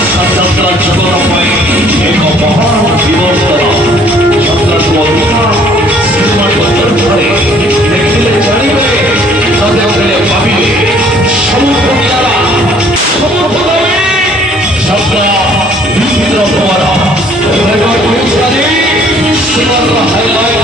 ଯାତ୍ରା ଜଗତ ପାଇଁ ଏକ ମହାନ ଦିବସର ଯାତ୍ରାକୁ ଅଧିକା ସେମାନଙ୍କ ତରଫରେ ଦେଖିଲେ ଜାଣିବେ ଯେତେବେଳେ ଭାବିବେ ସବୁ ପ୍ରକାର ସବୁ ଭଗବାନ ଯାତ୍ରା ବିଚିତ୍ର ଭବନ ସେମାନଙ୍କ ହାଇଲାଇଟ୍